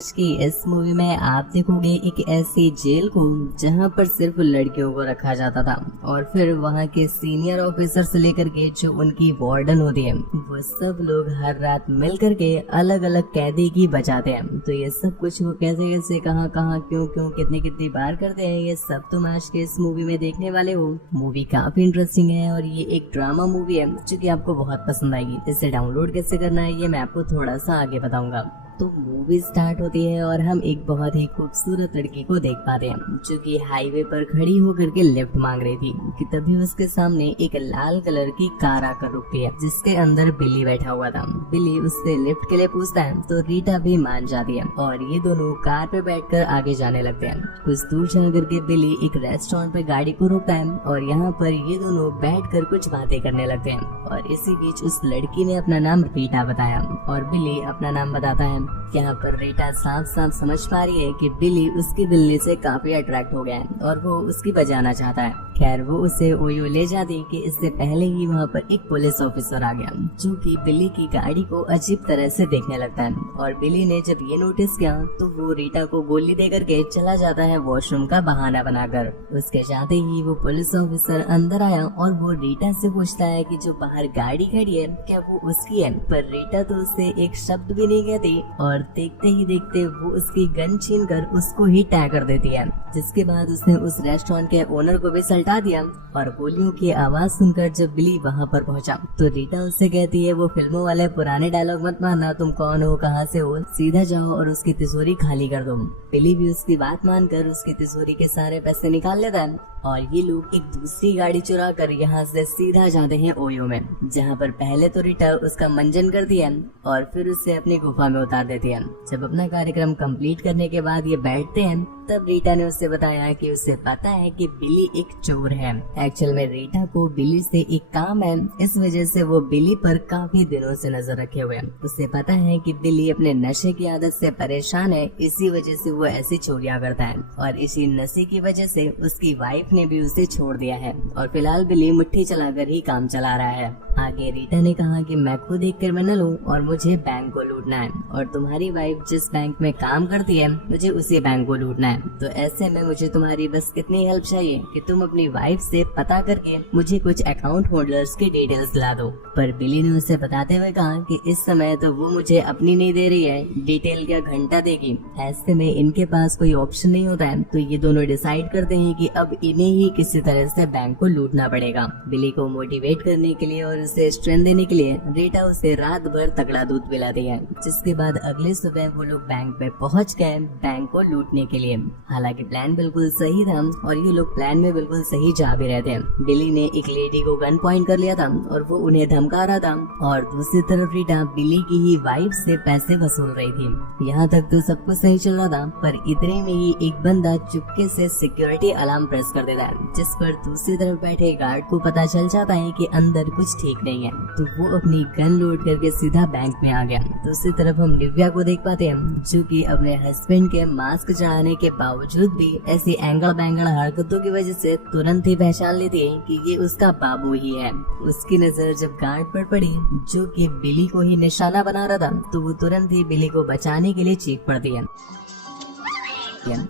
कि इस मूवी में आप देखोगे एक ऐसी जेल को जहां पर सिर्फ लड़कियों को रखा जाता था और फिर वहां के सीनियर ऑफिसर से लेकर के जो उनकी वार्डन होती है वो सब लोग हर रात मिल करके अलग अलग कैदी की बचाते हैं। तो ये सब कुछ वो कैसे कैसे कहाँ कहाँ क्यों क्यों कितनी कितनी बार करते हैं ये सब तुम आज के इस मूवी में देखने वाले हो। मूवी काफी इंटरेस्टिंग है और ये एक ड्रामा मूवी है जो कि आपको बहुत पसंद आएगी। इसे डाउनलोड कैसे करना है ये मैं आपको थोड़ा सा आगे बताऊंगा। तो मूवी स्टार्ट होती है और हम एक बहुत ही खूबसूरत लड़की को देख पाते हैं जो कि हाईवे पर खड़ी होकर के लिफ्ट मांग रही थी कि तभी उसके सामने एक लाल कलर की कार आकर रुकती है जिसके अंदर बिली बैठा हुआ था। बिली उससे लिफ्ट के लिए पूछता है तो रीटा भी मान जाती है और ये दोनों कार पे बैठकर आगे जाने लगते हैं। कुछ दूर चल करके बिली एक रेस्टोरेंट पे गाड़ी को रोकता है और यहाँ पर ये दोनों बैठकर कुछ बातें करने लगते हैं और इसी बीच उस लड़की ने अपना नाम रीटा बताया और बिली अपना नाम बताता है। यहाँ पर रीटा साफ साफ समझ पा रही है कि बिली उसकी बिल्ली से काफी अट्रैक्ट हो गया है और वो उसकी बजाना चाहता है। खैर वो उसे ओयो ले जाती कि इससे पहले ही वहाँ पर एक पुलिस ऑफिसर आ गया जो कि बिली की गाड़ी को अजीब तरह से देखने लगता है और बिली ने जब ये नोटिस किया तो वो रीटा को गोली दे करके चला जाता है वॉशरूम का बहाना बनाकर। उसके जाते ही वो पुलिस ऑफिसर अंदर आया और वो रीटा से पूछता है कि जो बाहर गाड़ी खड़ी है क्या वो उसकी है, पर रीटा तो उससे एक शब्द भी नहीं कहती और देखते ही देखते वो उसकी गन छीन कर उसको ही टैग कर देती है। जिसके बाद उसने उस रेस्टोरेंट के ओनर को भी सल्टा दिया और गोलियों की आवाज सुनकर जब बिली वहाँ पर पहुँचा तो रीटा उससे कहती है वो फिल्मों वाले पुराने डायलॉग मत मारना, तुम कौन हो कहाँ से हो, सीधा जाओ और उसकी तिजोरी खाली कर दो। बिली भी उसकी बात मानकर उसकी तिजोरी के सारे पैसे निकाल लेता है और ये लोग एक दूसरी गाड़ी चुरा कर यहाँ से सीधा जाते हैं ओयो में, जहाँ पर पहले तो रीटा उसका मंजन करती है और फिर उसे अपनी गुफा में उतार देती है। जब अपना कार्यक्रम कंप्लीट करने के बाद ये बैठते हैं तब रीटा ने उससे बताया कि उसे पता है कि बिली एक चोर है। एक्चुअल में रीटा को बिली से एक काम है, इस वजह से वो बिली पर काफी दिनों से नजर रखे हुए हैं। उसे पता है कि बिली अपने नशे की आदत से परेशान है, इसी वजह से वो ऐसी चोरियां करता है और इसी नशे की वजह से उसकी वाइफ ने भी उसे छोड़ दिया है और फिलहाल बिली मुट्ठी चलाकर ही काम चला रहा है। आगे रीटा ने कहा कि मैं खुद एक क्रिमिनल हूँ और मुझे बैंक को लूटना है और तुम्हारी वाइफ जिस बैंक में काम करती है मुझे उसी बैंक को लूटना है। तो ऐसे में मुझे तुम्हारी बस कितनी हेल्प चाहिए कि तुम अपनी वाइफ से पता करके मुझे कुछ अकाउंट होल्डर्स की डिटेल्स ला दो। पर बिली ने उसे बताते हुए कहा कि इस समय तो वो मुझे अपनी नहीं दे रही है, डिटेल क्या घंटा देगी। ऐसे में इनके पास कोई ऑप्शन नहीं होता है तो ये दोनों डिसाइड करते हैं कि अब इन्हें ही किसी तरह से बैंक को लूटना पड़ेगा। बिली को मोटिवेट करने के लिए और उसे स्ट्रेंथ देने के लिए रीटा उसे रात भर तगड़ा दूध पिलाती है, जिसके बाद अगले सुबह वो लोग बैंक पे पहुंच गए बैंक को लूटने के लिए। हालांकि प्लान बिल्कुल सही था और ये लोग प्लान में बिल्कुल सही जा भी रहे थे। बिली ने एक लेडी को गन पॉइंट कर लिया था और वो उन्हें धमका रहा था और दूसरी तरफ रीटा बिली की ही वाइफ से पैसे वसूल रही थी। यहाँ तक तो सब कुछ सही चल रहा था पर इतने में ही एक बंदा चुपके से सिक्योरिटी अलार्म प्रेस कर देता है, जिस पर दूसरी तरफ बैठे गार्ड को पता चल जाता है कि अंदर कुछ ठीक नहीं है। तो वो अपनी गन लोड करके सीधा बैंक में आ गया। दूसरी तरफ हम निव्या को देख पाते हैं जो कि अपने हस्बैंड के मास्क चढ़ाने के बावजूद भी ऐसी एंगल बैंगल हरकतों की वजह से तुरंत ही पहचान लेती है कि ये उसका बाबू ही है। उसकी नजर जब गार्ड पर पड़ी जो कि बिली को ही निशाना बना रहा था तो वो तुरंत ही बिली को बचाने के लिए चीख पड़ती है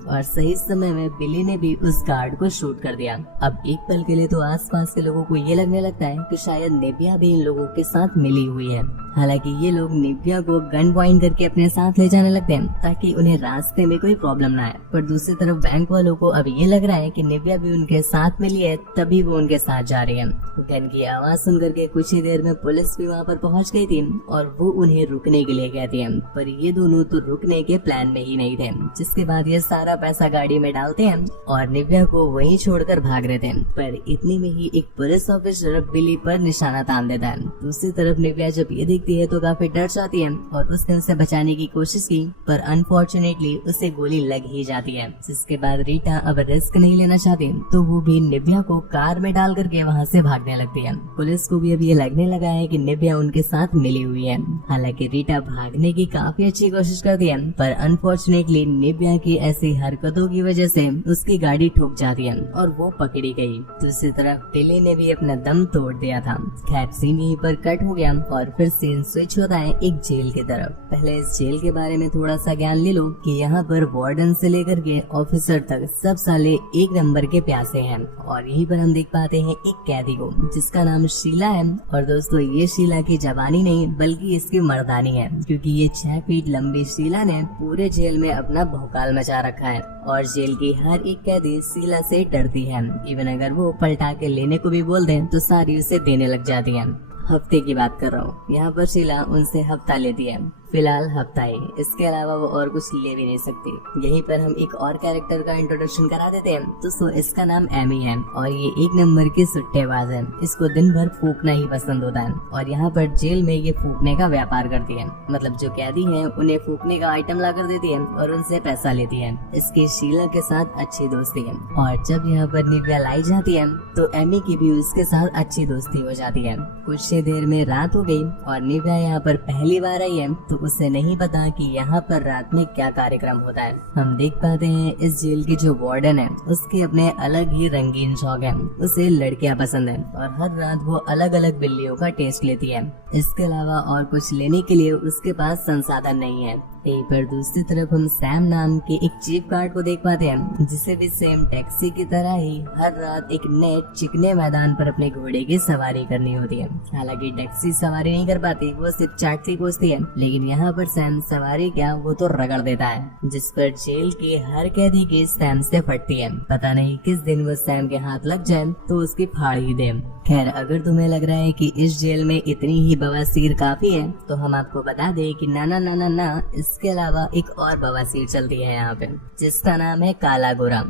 और सही समय में बिली ने भी उस गार्ड को शूट कर दिया। अब एक पल के लिए तो आसपास के लोगों को ये लगने लगता है कि शायद निव्या भी इन लोगों के साथ मिली हुई है। हालांकि ये लोग निव्या को गन पॉइंट करके अपने साथ ले जाने लगते हैं ताकि उन्हें रास्ते में कोई प्रॉब्लम ना आए। पर दूसरी तरफ बैंक वालों को अब ये लग रहा है कि निव्या भी उनके साथ मिली है, तभी वो उनके साथ जा रही है। गन की आवाज सुन करके कुछ ही देर में पुलिस भी वहाँ पर पहुँच गई थी और वो उन्हें रुकने के लिए कहती है, पर ये दोनों तो रुकने के प्लान में ही नहीं थे। जिसके बाद ये सारा पैसा गाड़ी में डालते हैं और निव्या को वहीं छोड़कर भाग रहे थे। पर इतनी में ही एक पुलिस ऑफिसर बिली पर निशाना तान देता है। दूसरी तरफ निव्या जब ये देखती है तो काफी डर जाती है और उसने उसे बचाने की कोशिश की पर अनफॉर्चुनेटली उसे गोली लग ही जाती है। जिसके बाद रीटा अब रिस्क नहीं लेना चाहती तो वो भी निव्या को कार में डाल करके वहाँ से भागने लगती है। पुलिस को भी अब ये लगने लगा है कि निव्या उनके साथ मिली हुई है। हालांकि रीटा भागने की काफी अच्छी कोशिश करती है पर अनफॉर्चुनेटली निव्या की ऐसी हरकतों की वजह से उसकी गाड़ी ठुक जाती है और वो पकड़ी गई। दूसरी तरफ बिली ने भी अपना दम तोड़ दिया था। खैर सीन यहीं पर कट हो गया और फिर सीन स्विच होता है एक जेल की तरफ। पहले इस जेल के बारे में थोड़ा सा ज्ञान ले लो कि यहाँ पर वार्डन से लेकर के ऑफिसर तक सब साले एक नंबर के प्यासे हैं। और यहीं पर हम देख पाते हैं एक कैदी को जिसका नाम शीला है। और दोस्तों ये शीला की जवानी नहीं बल्कि इसकी मर्दानी है, क्योंकि ये 6 फीट लंबी शीला ने पूरे जेल में अपना भौकाल मचा रखा है। और जेल की हर एक कैदी शीला से डरती है। इवन अगर वो पलटा के लेने को भी बोल दें तो सारी उसे देने लग जाती है। हफ्ते की बात कर रहा हूँ। यहाँ पर शीला उनसे हफ्ता लेती है, फिलहाल हफ्ता ही, इसके अलावा वो और कुछ ले भी नहीं सकती। यहीं पर हम एक और कैरेक्टर का इंट्रोडक्शन करा देते हैं। तो इसका नाम एमी है और ये एक नंबर की सुट्टेबाज है। इसको दिन भर फूकना ही पसंद होता है और यहाँ पर जेल में ये फूकने का व्यापार करती है। मतलब जो कैदी है उन्हें फूकने का आइटम ला कर देती है और उनसे पैसा लेती है। इसकी शीला के साथ अच्छी दोस्ती है और जब यहाँ पर निव्या लाई जाती है तो एमी की भी उसके साथ अच्छी दोस्ती हो जाती है। कुछ ही देर में रात हो गई और निव्या यहाँ पर पहली बार आई है तो उसे नहीं पता कि यहाँ पर रात में क्या कार्यक्रम होता है। हम देख पाते हैं इस जेल की जो वार्डन है उसके अपने अलग ही रंगीन शौक है। उसे लड़कियां पसंद है और हर रात वो अलग अलग बिल्लियों का टेस्ट लेती है। इसके अलावा और कुछ लेने के लिए उसके पास संसाधन नहीं है। यहीं पर दूसरी तरफ हम सैम नाम के एक चीफ गार्ड को देख पाते हैं जिसे भी सेम टैक्सी की तरह ही हर रात एक नए चिकने मैदान पर अपने घोड़े की सवारी करनी होती है। हालांकि टैक्सी सवारी नहीं कर पाती, वो सिर्फ चाटती कोसती है, लेकिन यहाँ पर सैम सवारी क्या वो तो रगड़ देता है, जिस पर जेल के हर कैदी की सैम से फटती है। पता नहीं किस दिन वो सैम के हाथ लग जाए तो उसकी फाड़ ही दे। खैर अगर तुम्हें लग रहा है कि इस जेल में इतनी ही बवासीर काफी है तो हम आपको बता दें कि ना इसके अलावा एक और बवासीर चलती है यहाँ पे जिसका नाम है काला गोरा।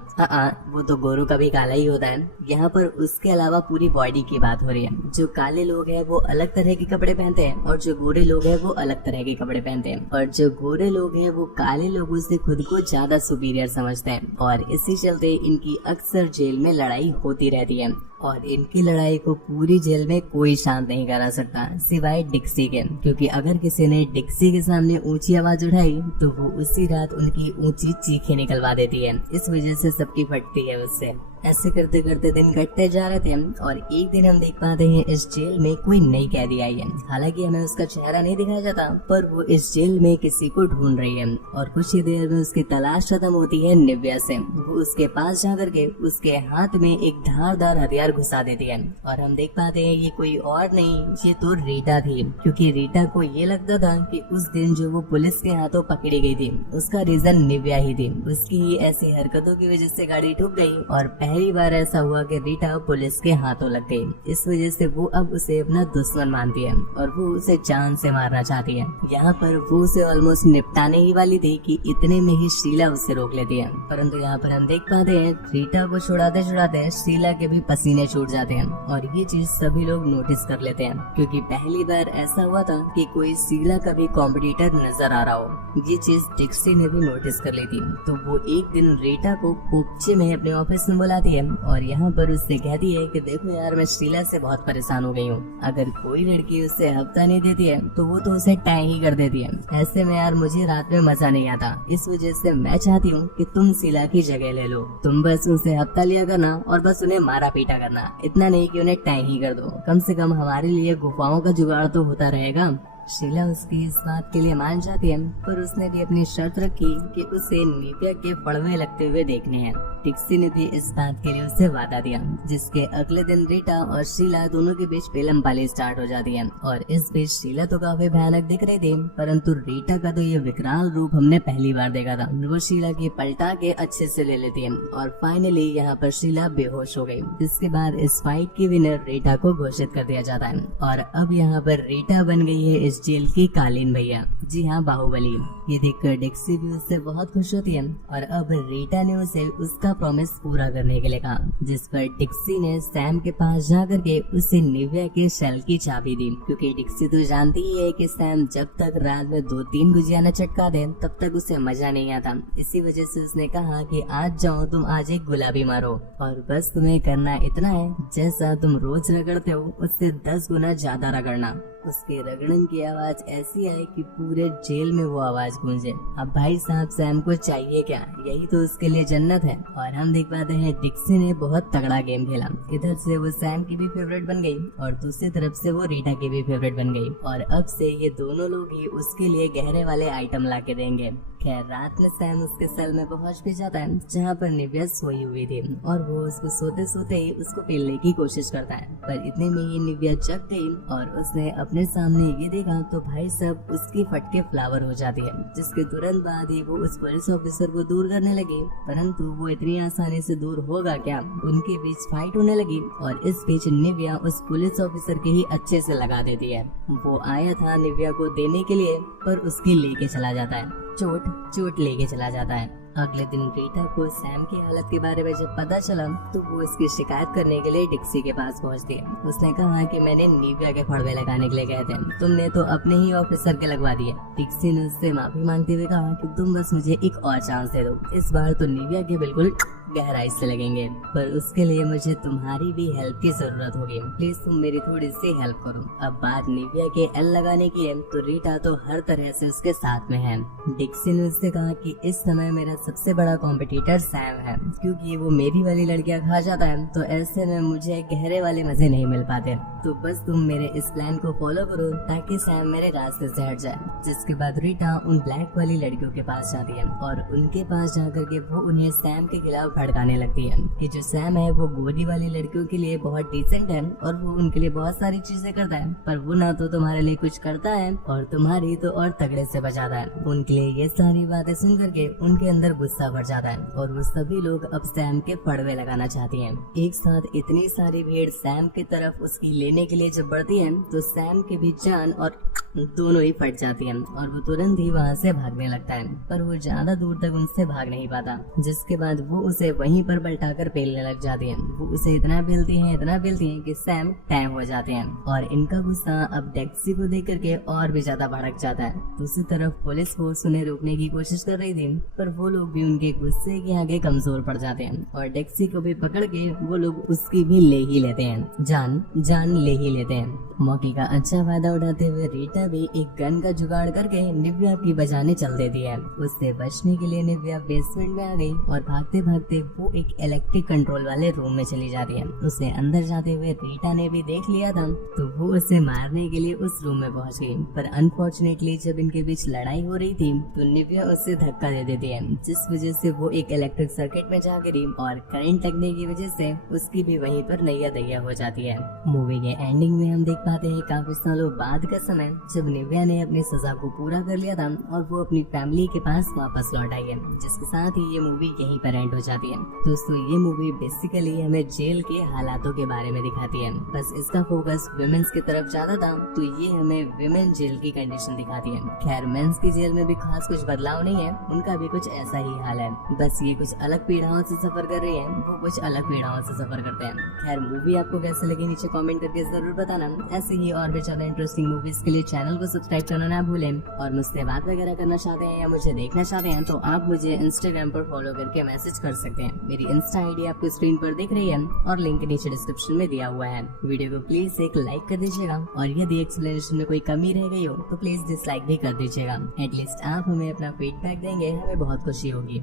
वो तो गोरू का भी काला ही होता है। यहाँ पर उसके अलावा पूरी बॉडी की बात हो रही है। जो काले लोग हैं वो अलग तरह के कपड़े पहनते हैं और जो गोरे लोग हैं वो अलग तरह के कपड़े पहनते हैं। और जो गोरे लोग हैं वो काले लोगों से खुद को ज्यादा सुपीरियर समझते हैं और इसी चलते इनकी अक्सर जेल में लड़ाई होती रहती है। और इनकी लड़ाई को पूरी जेल में कोई शांत नहीं करा सकता सिवाय डिक्सी के, क्योंकि अगर किसी ने डिक्सी के सामने ऊंची आवाज उठाई तो वो उसी रात उनकी ऊंची चीखें निकलवा देती है। इस वजह से सबकी फटती है उससे। ऐसे करते करते दिन कटते जा रहे थे और एक दिन हम देख पाते हैं इस जेल में कोई नई कैदी आई है। हालांकि हमें उसका चेहरा नहीं दिखाया जाता पर वो इस जेल में किसी को ढूंढ रही है और कुछ ही देर में उसकी तलाश खत्म होती है निव्या से। वो उसके पास जा करके उसके हाथ में एक धारदार हथियार घुसा देती है और हम देख पाते हैं ये कोई और नहीं, ये तो रीटा थी। क्योंकि रीटा को ये लगता था कि उस दिन जो वो पुलिस के हाथों पकड़ी गई थी उसका रीजन निव्या ही थी। उसकी ही ऐसी हरकतों की वजह से गाड़ी ठुक गई और पहली बार ऐसा हुआ कि रीटा पुलिस के हाथों लग गई। इस वजह से वो अब उसे अपना दुश्मन मानती है और वो उसे जान से मारना चाहती है। यहाँ पर वो उसे ऑलमोस्ट निपटाने ही वाली थी कि इतने में ही शीला उसे रोक लेती है। परंतु यहाँ पर हम देख पाते हैं रीटा को छुड़ाते छुड़ाते शीला के भी पसीने छूट जाते हैं और ये चीज सभी लोग नोटिस कर लेते हैं, क्योंकि पहली बार ऐसा हुआ था कि कोई शीला का भी कॉम्पिटिटर नजर आ रहा हो। ये चीज डिक्सी ने भी नोटिस कर ली थी। तो वो एक दिन रीटा को पोपचे में अपने ऑफिस में बुलाती है और यहाँ पर उससे कहती है कि देखो यार मैं शीला से बहुत परेशान हो गई हूँ। अगर कोई लड़की उससे हफ्ता नहीं देती है तो वो तो उसे टाई ही कर देती है। ऐसे में यार मुझे रात में मजा नहीं आता, इस वजह से मैं चाहती हूँ कि तुम शीला की जगह ले लो। तुम बस उनसे हफ्ता लिया करना और बस उन्हें मारा पीटा करना, इतना नहीं कि उन्हें टाई ही कर दो। कम से कम हमारे लिए गुफाओं का जुगाड़ तो होता रहेगा। शीला उसकी इस बात के लिए मान जाती है पर उसने भी अपनी शर्त रखी कि उसे निव्या के फड़वे लगते हुए देखने हैं। डिक्सी ने भी इस बात के लिए उसे वादा दिया, जिसके अगले दिन रीटा और शीला दोनों के बीच फिल्म पाली स्टार्ट हो जाती है। और इस बीच शीला तो काफी भयानक दिख रही थी, परंतु रीटा का तो ये विकराल रूप हमने पहली बार देखा था। वो शीला की पलटा के अच्छे से ले लेती है और फाइनली यहाँ पर शीला बेहोश हो गई। जिसके बाद इस फाइट की विनर रीटा को घोषित कर दिया जाता है और अब यहाँ पर रीटा बन गई है इस जेल की कालीन भैया। जी हाँ, बाहुबली। ये देखकर डिक्सी भी उससे बहुत खुश होती है और अब रीटा ने उसे उसका प्रॉमिस पूरा करने के लिए कहा, जिस पर डिक्सी ने सैम के पास जा करके उसे निव्या के शेल की चाबी दी। क्योंकि डिक्सी तो जानती ही है कि सैम जब तक रात में 2-3 गुजिया न चटका दे तब तक उसे मजा नहीं आता। इसी वजह से उसने कहा कि आज जाओ तुम आज एक गुलाबी मारो और बस तुम्हें करना इतना है जैसा तुम रोज रगड़ते हो उससे 10 गुना ज्यादा रगड़ना। उसके रगड़न की आवाज ऐसी आई कि पूरे पूरे जेल में वो आवाज गूंजे। अब भाई साहब सैम को चाहिए क्या, यही तो उसके लिए जन्नत है। और हम देख पाते हैं डिक्सी ने बहुत तगड़ा गेम खेला। इधर से वो सैम की भी फेवरेट बन गई और दूसरी तरफ से वो रीटा की भी फेवरेट बन गई। और अब से ये दोनों लोग ही उसके लिए गहरे वाले आइटम ला के देंगे। खैर रात में सैम उसके सेल में पहुंच भी जाता है जहाँ पर निव्या सोई हुई थी और वो उसको सोते सोते ही उसको पीलने की कोशिश करता है। पर इतने में ही निव्या जग गई और उसने अपने सामने ये देखा तो भाई साहब उसकी फटके फ्लावर हो जाती है, जिसके तुरंत बाद ही वो उस पुलिस ऑफिसर को दूर करने लगी। परंतु वो इतनी आसानी से दूर होगा क्या, उनके बीच फाइट होने लगी और इस बीच निव्या उस पुलिस ऑफिसर के ही अच्छे से लगा देती है। वो आया था निव्या को देने के लिए पर उसकी लेके चला जाता है, चोट लेके चला जाता है। अगले दिन रीटा को सैम की हालत के बारे में जब पता चला तो वो इसकी शिकायत करने के लिए डिक्सी के पास पहुंचती है। उसने कहा कि मैंने निव्या के फड़वे लगाने के लिए गए थे, तुमने तो अपने ही ऑफिसर के लगवा दिए। डिक्सी ने उससे माफी मांगते हुए कहा कि तुम बस मुझे एक और चांस दे दो, इस बार तो निव्या के बिल्कुल गहराई से लगेंगे, पर उसके लिए मुझे तुम्हारी भी हेल्प की जरूरत होगी, प्लीज तुम मेरी थोड़ी सी हेल्प करो। अब बात निव्या के एल लगाने की है तो रीटा तो हर तरह से उसके साथ में है। डिक्सी ने उससे कहा कि इस समय मेरा सबसे बड़ा कॉम्पिटिटर सैम है, क्योंकि वो मेरी वाली लड़कियां खा जाता है तो ऐसे में मुझे गहरे वाले मजे नहीं मिल पाते। तो बस तुम मेरे इस प्लान को फॉलो करो ताकि सैम मेरे रास्ते से हट जाए। जिसके बाद रीटा उन ब्लैक वाली लड़कियों के पास जाती है और उनके पास जाकर के वो उन्हें सैम के खिलाफ भड़काने लगती है कि जो सैम है वो गोरी वाली लड़कियों के लिए बहुत डिसेंट है और वो उनके लिए बहुत सारी चीजें करता है, पर वो ना तो तुम्हारे लिए कुछ करता है और तुम्हारी तो और तगड़े से बचाता है। उनके लिए ये सारी बातें सुन करके उनके अंदर गुस्सा भर जाता है और वो सभी लोग अब सैम के फड़वे लगाना चाहती हैं। एक साथ इतनी सारी भीड़ सैम की तरफ उसकी लेने के लिए जब बढ़ती है तो सैम की भी जान और दोनों ही फट जाती है और वो तुरंत ही वहाँ से भागने लगता है, पर वो ज्यादा दूर तक उनसे भाग नहीं पाता। जिसके बाद वो उसे वहीं पर पलटाकर पेलने लग जाती है। वो उसे इतना पेलती है कि सैम टैम हो जाते हैं और इनका गुस्सा अब डेक्सी को देख करके और भी ज्यादा भड़क जाता है। दूसरी तरफ पुलिस फोर्स उन्हें रोकने की कोशिश कर रही थी, पर वो लोग भी उनके गुस्से के आगे कमजोर पड़ जाते हैं और डेक्सी को भी पकड़ के वो लोग उसकी भी ले ही लेते हैं, जान ले ही लेते हैं। मौके का अच्छा फायदा उठाते हुए रीटा भी एक गन का जुगाड़ करके निव्या की बजाने चल देती है। उससे बचने के लिए निव्या बेसमेंट में आ गई और भागते भागते वो एक इलेक्ट्रिक कंट्रोल वाले रूम में चली जाती है। उसे अंदर जाते हुए रीटा ने भी देख लिया था तो वो उसे मारने के लिए उस रूम में पहुंच गई, पर अनफॉर्चुनेटली जब इनके बीच लड़ाई हो रही थी तो निव्या उससे धक्का दे देती है, जिस वजह से वो एक इलेक्ट्रिक सर्किट में जा गिरी और करंट लगने की वजह से उसकी भी वहीं पर नैया दैया हो जाती है। मूवी के एंडिंग में हम देख पाते हैं काफी सालों बाद का समय जब निव्या ने अपनी सजा को पूरा कर लिया था और वो अपनी फैमिली के पास वापस लौट आई है, जिसके साथ ही ये मूवी यहीं पर एंड हो जाती है। दोस्तों ये मूवी बेसिकली हमें जेल के हालातों के बारे में दिखाती है, बस इसका फोकस विमेंस की तरफ ज्यादा था तो ये हमें विमेन जेल की कंडीशन दिखाती है। खैर मेंस की जेल में भी खास कुछ बदलाव नहीं है, उनका भी कुछ ऐसा ही हाल है, बस ये कुछ अलग पीड़ाओं से सफर कर रही है, वो कुछ अलग पीड़ाओं से सफर करते हैं। खैर मूवी आपको कैसे लगी नीचे कमेंट करके जरूर बताना। ऐसे ही और भी ज्यादा इंटरेस्टिंग मूवीज के लिए चैनल को सब्सक्राइब करना ना भूलें और मुझसे बात वगैरह करना चाहते हैं या मुझे देखना चाहते हैं तो आप मुझे इंस्टाग्राम पर फॉलो करके मैसेज कर सकते हैं। मेरी इंस्टा आईडी आपको स्क्रीन पर दिख रही है और लिंक नीचे डिस्क्रिप्शन में दिया हुआ है। वीडियो को प्लीज एक लाइक कर दीजिएगा और यदि एक्सप्लेनेशन में कोई कमी रह गई हो तो प्लीज डिसलाइक भी कर दीजिएगा। एटलीस्ट आप हमें अपना फीडबैक देंगे, हमें बहुत खुशी होगी।